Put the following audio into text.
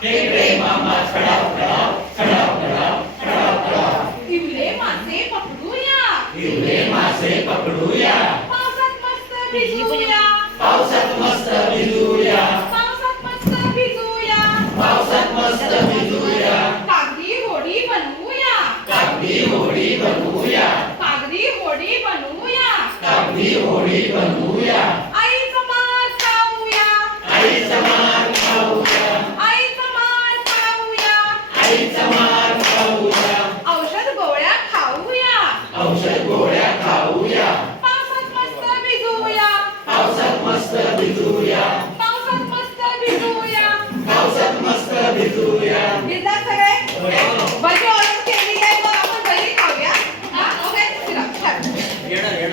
Pray, Mama, Tradav, Tradav, Tradav, Tradav, Tradav, Tradav. इवले मासे पकडूया इवले मासे पकडूया पावसात मस्त भिजूया औषध गोळ्या खाऊया. औषध गोळ्या